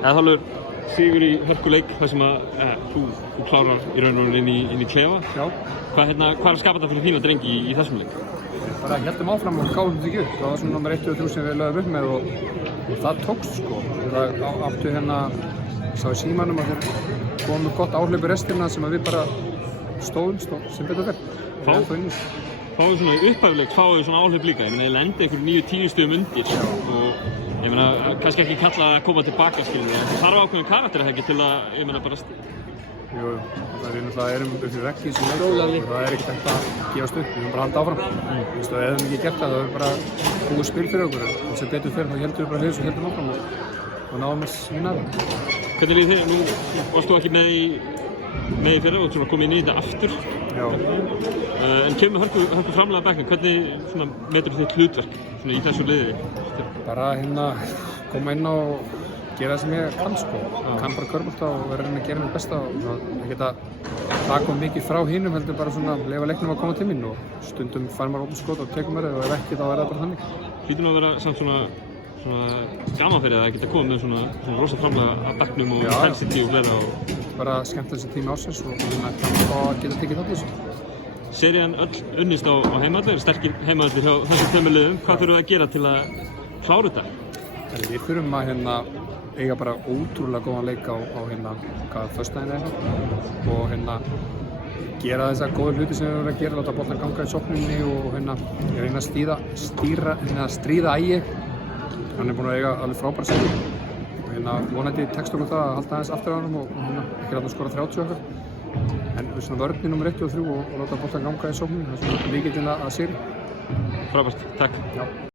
Ja, Þorleifur, sigur í hörkuleik þar sem að þú klárar í raun og inn í klefa. Já. Hvað er að skapa þetta fyrir þína drengi í þessum leik? Bara heldum áfram og gáðum þetta ekki upp. Það var svona nummer 1 og 3 sem við lögðum upp með og það tókst sko. Það áttu sá í símanum að þeir komum með gott áhlaup í restina sem að við bara stóðum sem betur verð. Fáðu svona upphæfilegt, fáðu svona áhlaup líka. Ég meina, þið lendi einhverjum 9-10 stöðum undir og ég meina, kannski ekki kalla að koma tilbaka, skiljum við. Það þarf ákveðin karakter ekki til að, ég meina, bara Jú, það er náttúrulega erum upp í vegg í þessu leik og það er ekkert ekkert að gefast upp, við höfum bara að halda áfram. Þú veist, ef við hefum ekki gert það, það er bara búið spil fyrir okkur og sem betur fyrir þá heldum við bara hliðis og heldum áfram og náðum þess vinnaða. Hvernig líður þið? Nú varst þú ekki með í fyrra og komið inn í þetta aftur. Já. En kemur hörku framlega bekknum, hvernig metur þitt hlutverk í þessu liði? Bara koma inn og gera það sem ég kann sko. Kann bara körfubolta og vera að reyna að gera mitt besta og ekki að taka mikið frá hinum, heldur bara svona leyfa leiknum að koma til mín og stundum fær maður opið skot og tekur maður og ef ekki þá er það bara þannig. Hlýtur nú að vera samt svona gaman fyrir það að geta komið með svona rosa framlega að bekknum og intensity og fleira og... Bara skemmtilegasti tími ársins og gaman að geta tekið þátt í þessu. Serían öll unnist á heimavelli, sterkir heimavellir hjá þessum tveimur liðum. Hvað þurfum við að gera til að klára þetta? Við þurfum að eiga bara ótrúlega góðan leik á föstudaginn og gera þessa góðu hluti sem við verðum að gera, láta boltan ganga í sókninni og reyna að stríða Ægi. Hann er búinn að eiga alveg frábæra seríu og vonandi tekst okkur það að halda aðeins aftur á honum og ekki láta skora 30 okkar. En við vörðum nummer 1 og 3 og láta boltan ganga í sókninni, það er svona mikið til að séri. Frábært, takk. Já.